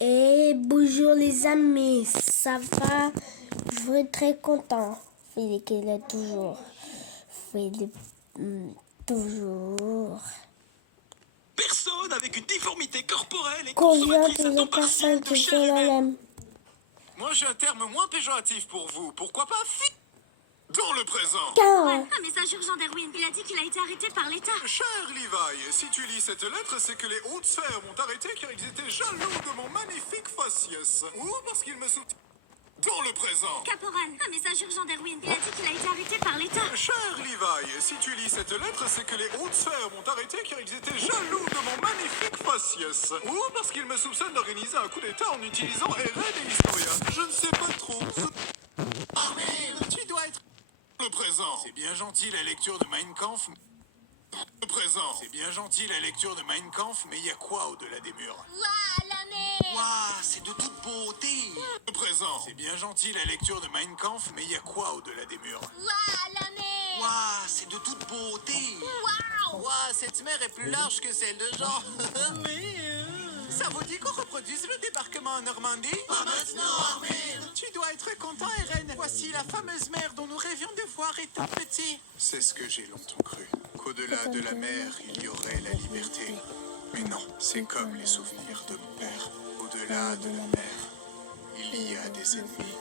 Et bonjour les amis, ça va? Je suis très content. Philippe, il est toujours. Philippe, toujours. Personne avec une difformité corporelle et Combien consommatrice à de temps personnes partiel de qui chair sont la humaine. même? Moi j'ai un terme moins péjoratif pour vous. Pourquoi pas dans le présent. Car, Un message urgent d'Erwin. Il a dit qu'il a été arrêté par l'État. Cher Levi, si tu lis cette lettre, c'est que les hautes sphères m'ont arrêté car ils étaient jaloux de mon magnifique faciès. Ou parce qu'ils me soutiennent. Dans le présent. Caporal, un message urgent d'Erwin. Il a dit qu'il a été arrêté par l'État. Cher Levi, si tu lis cette lettre, c'est que les hautes sphères m'ont arrêté car ils étaient jaloux de mon magnifique faciès. Ou parce qu'ils me soupçonnent d'organiser un coup d'état en utilisant RN et Historia. Je ne sais pas trop. Oh merde, tu dois être... Le présent. C'est bien gentil la lecture de Mein Kampf. Le présent. C'est bien gentil la lecture de Mein Kampf, mais il y a quoi au-delà des murs? Ouah, la mer. Waouh, c'est de toute beauté. Le présent. C'est bien gentil la lecture de Mein Kampf, mais il y a quoi au-delà des murs? Ouah, la mer. Waouh, c'est de toute beauté. Waouh. Waouh, cette mer est plus large que celle de Jean. Mais ça vous dit qu'on reproduise le débarquement en Normandie? Pas maintenant, Armin. Tu dois être content, Eren. Voici la fameuse mer dont nous rêvions de voir étant petit. C'est ce que j'ai longtemps cru. Qu'au-delà de la mer, il y aurait la liberté. Mais non, c'est comme les souvenirs de mon père. Au-delà de la mer, il y a des ennemis.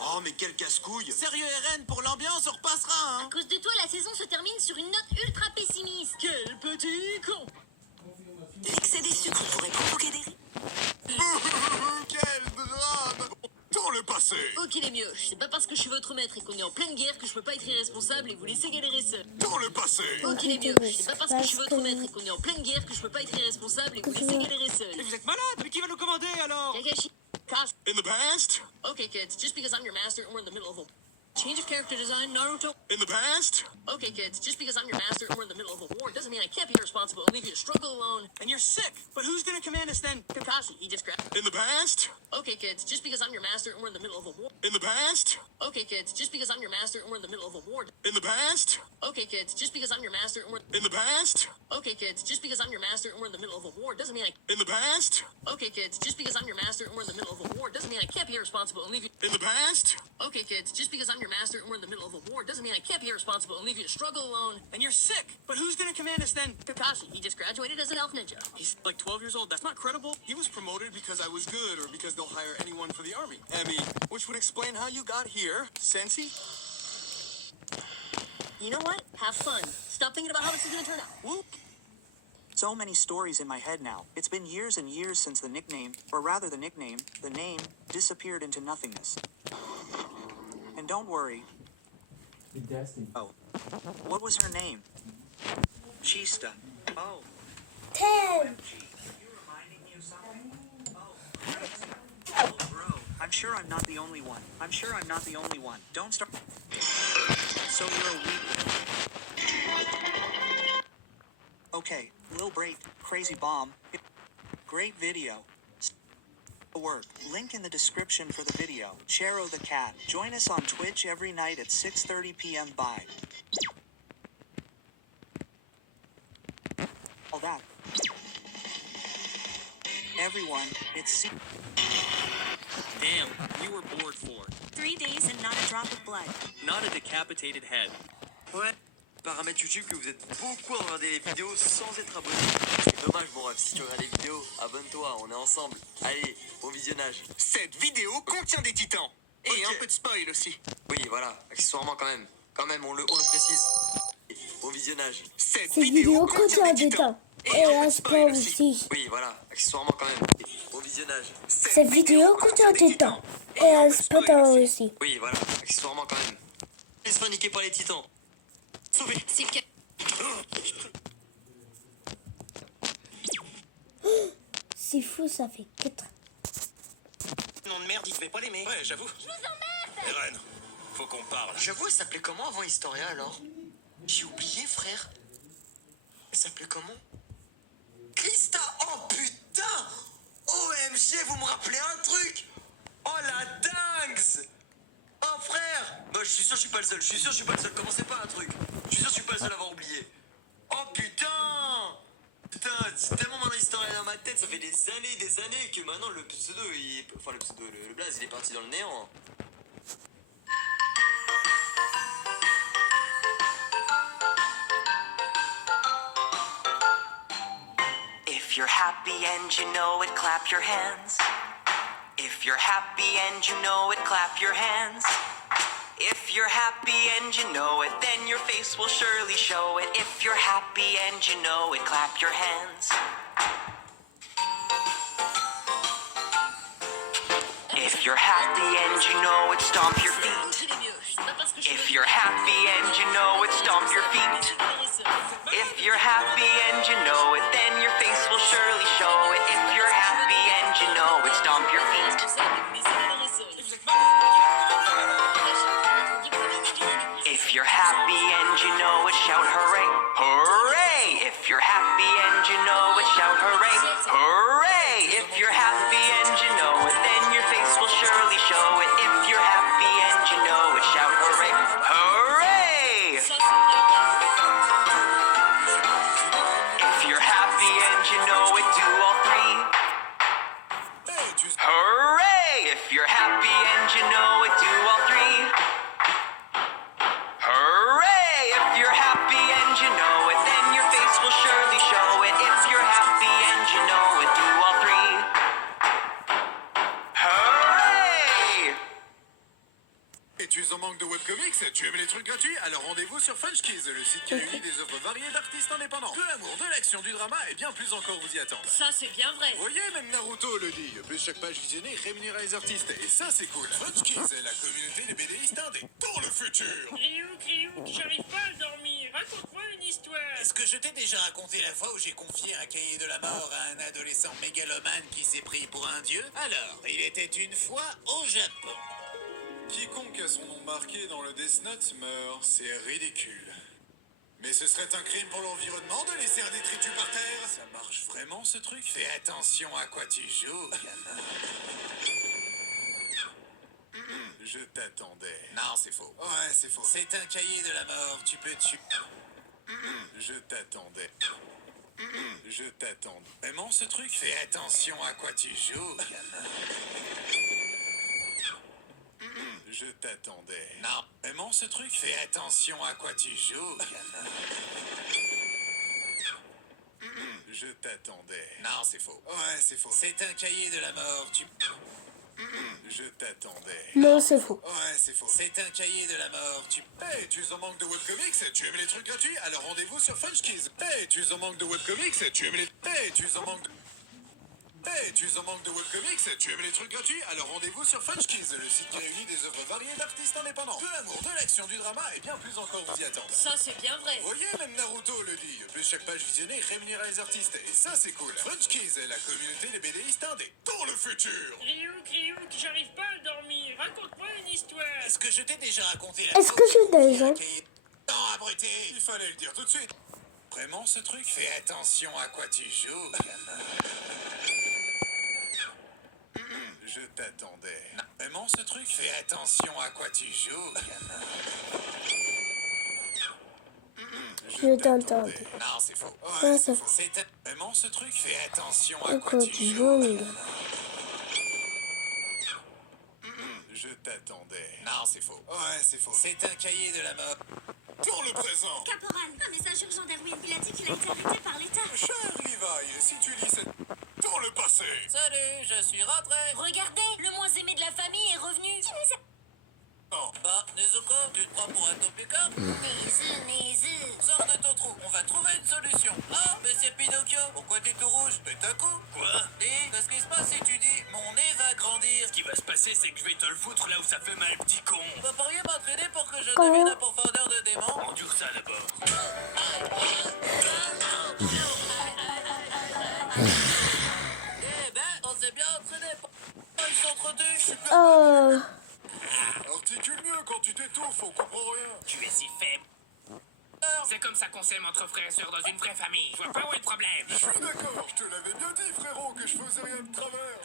Oh, mais quel casse-couille! Sérieux, Eren, pour l'ambiance, on repassera, À hein? cause de toi, la saison se termine sur une note ultra pessimiste. Quel petit con! L'excès des sucres pourrait provoquer des... Quel drame! Dans le passé! Ok les mioches, c'est pas parce que je suis votre maître et qu'on est en pleine guerre que je peux pas être irresponsable et vous laisser galérer seul. Dans le passé! Ok les mioches, c'est pas parce que je suis votre maître et qu'on est en pleine guerre que je peux pas être irresponsable et vous laisser galérer seul. Vous êtes malade! Mais qui va nous commander alors? Kakashi, Kas. In the past? Okay kids, just because I'm your master and we're in the middle of a change of character design, Naruto. In the past? Okay kids, just because I'm your master and we're in the middle of a war doesn't mean I can't be irresponsible and leave you to struggle alone. And you're sick! But who's gonna command us then? Kakashi, he just grabbed. In the past? Okay kids, just because I'm your master and we're in the middle of a war. In the past? Okay kids, just because I'm your master and we're in the middle of a war. In the past? Okay kids, just because I'm your master and we're In the past? Okay kids, just because I'm your master and we're in the middle of a war doesn't mean I In the past? Okay kids, just because I'm your master and we're in the middle of a war doesn't mean I can't be irresponsible and leave you. In the past? Okay kids, just because I'm your master and we're in the middle of a war doesn't mean I can't be irresponsible and leave you to struggle alone. And you're sick! But who's gonna command us then? Kakashi, he just graduated as an elf ninja. He's like 12 years old. That's not credible. He was promoted because I was good or because they'll hire anyone for the army. Emmy, which would explain how you got here, Sensi. You know what? Have fun. Stop thinking about how this is gonna turn out. Whoop. So many stories in my head now. It's been years and years since the nickname, or rather the nickname, the name, disappeared into nothingness. And don't worry. Oh. What was her name? Chista. Oh. 10. You reminding me of something? Oh, right. Oh, bro. I'm sure I'm not the only one. I'm sure I'm not the only one. Don't start. So you're a weak. Okay, Lil Break, Crazy Bomb. Great video. Work. Link in the description for the video. Chero the Cat. Join us on Twitch every night at 6:30 p.m. Bye. All that. Everyone, it's Damn, we were bored for. 3 days and not a drop of blood. Not a decapitated head. Ouais. Paramètre YouTube que vous êtes beaucoup à regarder les vidéos sans être abonné. C'est dommage, mon ref, si tu regardes les vidéos, abonne-toi, on est ensemble. Allez, au visionnage. Cette vidéo contient des titans. Et Ok. un peu de spoil aussi. Oui, voilà, accessoirement quand même. Quand même, on le précise. Au visionnage. Cette vidéo contient des temps. Et un sport aussi. Oui, voilà, accessoirement quand même. Au visionnage. Cette vidéo contient des temps. Et un sport aussi. Oui, voilà, accessoirement quand même. Laisse-moi niquer par les titans. Sauvé. C'est le cas. C'est fou, ça fait 4. Nom de merde, il devait pas l'aimer. Ouais, j'avoue. Je vous emmerde! Eren, faut qu'on parle. J'avoue, elle s'appelait comment avant Historia alors? J'ai oublié, frère. Elle s'appelait comment? Krista! Oh putain! OMG, vous me rappelez un truc! Oh la dingue! Oh frère! Bah, je suis sûr que je suis pas le seul. Je suis sûr que je suis pas le seul. Commencez pas un truc. Je suis sûr que je suis pas le seul à avoir oublié. Oh putain! Putain, c'est tellement mon histoire dans ma tête, ça fait des années que maintenant le pseudo, enfin le pseudo, le blaze, il est parti dans le néant. If you're happy and you know it, clap your hands. If you're happy and you know it, clap your hands. If you're happy and you know it, then your face will surely show it. If you're happy and you know it, clap your hands. If you're happy and you know it, stomp your feet. J'ai les mieux. C'est pas parce que je If suis you're happy and you know it, stomp your feet. If you're happy and you know it, then your face will surely show it. If you're happy and you know it, stomp your feet. If you're happy and you know it, shout hooray, hooray! If you're happy and you know it, shout hooray, hooray! If you're happy and you know it, then your face will surely show it. If you're happy and you know it, shout hooray, hooray! If you're happy and you know it, do all three. Hooray! If you're happy and you know it, do all three. Hooray! If you're happy and you know it, then your face will surely show it. If you're happy and you know it, do all three. Hooray! Et tu en manques de webcomics? Tu aimes les trucs gratuits? Alors rendez-vous sur Funchkiz, le site qui réunit des œuvres variées d'artistes indépendants. De l'amour, de l'action, du drama et bien plus encore vous y attendent. Ça, c'est bien vrai. Vous voyez, même Naruto le dit. Plus chaque page visionnée rémunère les artistes. Et ça, c'est cool. Funchkiz est la communauté des BDistes indés dans le futur. Ryuk, j'arrive pas à dormir. Raconte-moi une histoire. Est-ce que je t'ai déjà raconté la fois où j'ai confié un cahier de la mort à un adolescent mégalomane qui s'est pris pour un dieu? Alors, il était une fois au Japon. Quiconque a son nom marqué dans le Death Note meurt, c'est ridicule. Mais ce serait un crime pour l'environnement de laisser un détritus par terre. Ça marche vraiment ce truc? Fais attention à quoi tu joues, gamin. Je t'attendais. Non, c'est faux. Ouais, c'est faux. C'est un cahier de la mort, tu peux tuer. Je t'attendais. Je t'attends. Vraiment ce truc? Fais attention à quoi tu joues, gamin. Je t'attendais. Non. Vraiment ce truc? Fais attention à quoi tu joues, gamin. Je t'attendais. Non, c'est faux. Ouais, c'est faux. C'est un cahier de la mort, tu... Je t'attendais. Non, c'est faux. Ouais, c'est faux. C'est un cahier de la mort, tu... Hey, tu en manques de webcomics? Tu aimes les trucs gratuits? Alors rendez-vous sur Funchkiz. Hey, tu en manques de webcomics? Tu aimes les... Hey, tu en manques de... Hey, tu en manques de webcomics? Tu aimes les trucs gratuits? Alors rendez-vous sur Funchkiz, le site qui réunit des œuvres variées d'artistes indépendants. De l'amour, de l'action, du drama et bien plus encore vous y attendent. Ça, c'est bien vrai. Vous voyez, même Naruto le dit. Plus chaque page visionnée rémunère les artistes. Et ça, c'est cool. Funchkiz est la communauté des BDistes indés dans le futur. Ryuk, j'arrive pas à dormir. Raconte-moi une histoire. Est-ce que je t'ai déjà raconté la Est-ce que j'ai déjà? Non, abruti. Il fallait le dire tout de suite. Vraiment, ce truc? Fais attention à quoi tu joues, gamin. Je t'attendais. Non. Vraiment, ce truc? Fais attention à quoi tu joues, gamin. Je t'entends. Non, c'est faux. Ouais, c'est faux. C'est vraiment ce truc? Fais attention à À quoi quoi tu tu joues, joues, gamin. Je t'attendais. Non, c'est faux. Ouais, c'est faux. C'est un cahier de la mort. Dans le présent. Caporal, un message urgent d'Erwin. Il a dit qu'il a été arrêté par l'État. Cher Levi, si tu lis cette... Dans le passé. Salut, je suis rentré. Regardez, le moins aimé de la famille est revenu. Tu nous as... Non. Bah, Nezuko, tu te prends pour un topika? Nézu. Sors de ton trou, on va trouver une solution. Ah, mais c'est Pinocchio. Pourquoi t'es tout rouge? Pète un coup. Quoi? Et qu'est-ce qui se passe si tu dis mon nez va grandir? Ce qui va se passer, c'est que je vais te le foutre là où ça fait mal, petit con. Vous pourriez m'entraîner pour que je Comment? devienne un pourfendeur de démons? Endure ça d'abord. Eh ben, on s'est bien entraîné. Ils sont trop durs. Oh, Articule mieux quand tu t'étouffes, on comprend rien. Tu es si faible. C'est comme ça qu'on s'aime entre frères et sœurs dans une vraie famille. Je vois pas où est le problème. Je suis d'accord, je te l'avais bien dit, frérot, que je faisais rien de travers.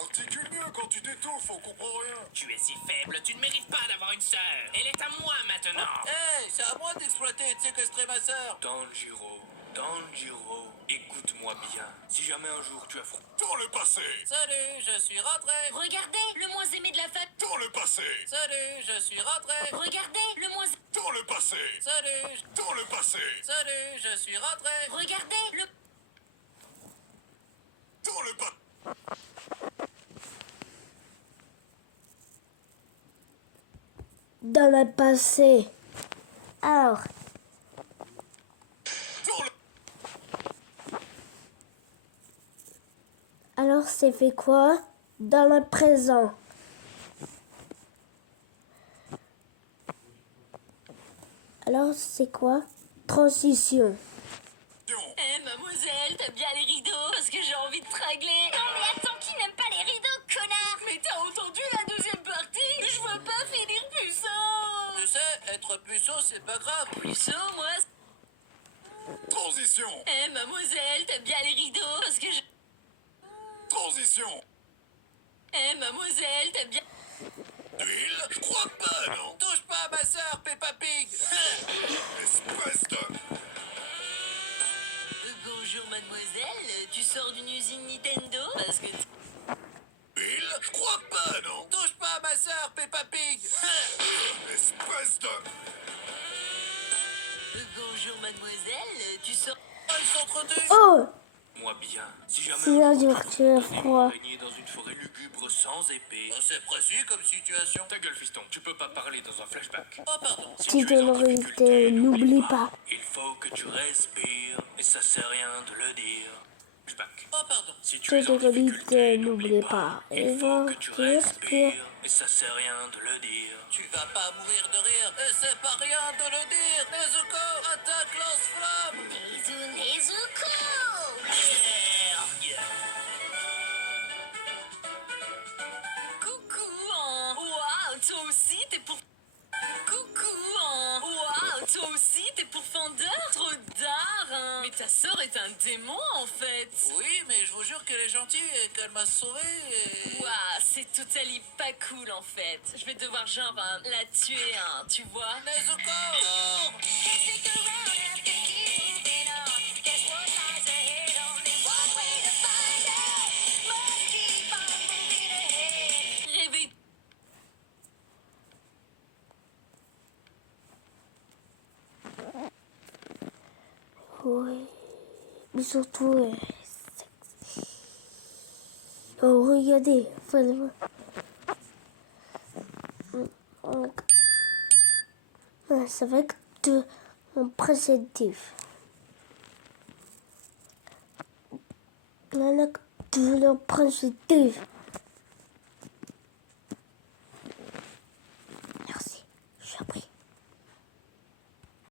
Articule mieux quand tu t'étouffes, on comprend rien. Tu es si faible, tu ne mérites pas d'avoir une sœur. Elle est à moi maintenant. Hey, c'est à moi d'exploiter et de séquestrer ma sœur. Tanjiro. Tanjiro, écoute-moi bien. Si jamais un jour tu affrontes... Dans le passé. Salut, je suis rentré. Regardez, le moins aimé de la famille. Dans le passé. Salut, je suis rentré. Regardez, le moins... Dans le passé. Salut, Dans le passé. salut, je suis rentré. Regardez, le... Dans le passé. Dans le passé. Alors, Dans le... alors c'est fait quoi? Dans le présent. Alors c'est quoi? Transition. Eh, mademoiselle, t'as bien les rideaux parce que j'ai envie de te régler. Non mais attends, qui n'aime pas les rideaux, connard? Mais t'as entendu la deuxième partie? Je veux pas finir puceau. Tu sais, être puceau, c'est pas grave. Puceau, moi. Transition. Eh, mademoiselle, t'as bien les rideaux parce que je... Transition. Eh, mademoiselle, t'as bien... Huile? Je crois pas, non. Touche pas à ma sœur, Peppa Pig. Espèce de... Bonjour, mademoiselle. Tu sors d'une usine Nintendo parce que... Huile? Je crois pas, non. Touche pas à ma sœur, Peppa Pig. Espèce de... Bonjour, mademoiselle. Tu sors... Ils sont trop durs. Oh! Moi bien. Si jamais C'est un là jour du retour froid. régner dans une forêt lugubre sans épée... C'est précis comme situation. Ta gueule, fiston. Tu peux pas parler dans un flashback. Oh, pardon. Si Petite tu es en minorité, difficulté, n'oublie pas. Il faut que tu respires. Et ça sert rien de le dire. Flashback. Oh, pardon. Si tu es en Petite difficulté, minorité, n'oublie n'oublie pas. pas. Et Il faut que va, tu respire. respires. Et ça sert rien de le dire. Tu vas pas mourir de rire. Et c'est pas rien de le dire. Nezuko, attaque lance-flamme. Nezuko. Coucou, hein. Waouh, toi aussi, t'es pour... Coucou, hein. Waouh, toi aussi, t'es pourfendeur. Trop d'art, hein. Mais ta sœur est un démon, en fait. Oui, mais je vous jure qu'elle est gentille et qu'elle m'a sauvé et... Waouh, c'est totalement pas cool, en fait. Je vais devoir, genre, la tuer, hein, tu vois. Nezuko! Réveille... Oui. Mais surtout, oh, regardez. Ça va être de mon présentif. Là, de le présentif.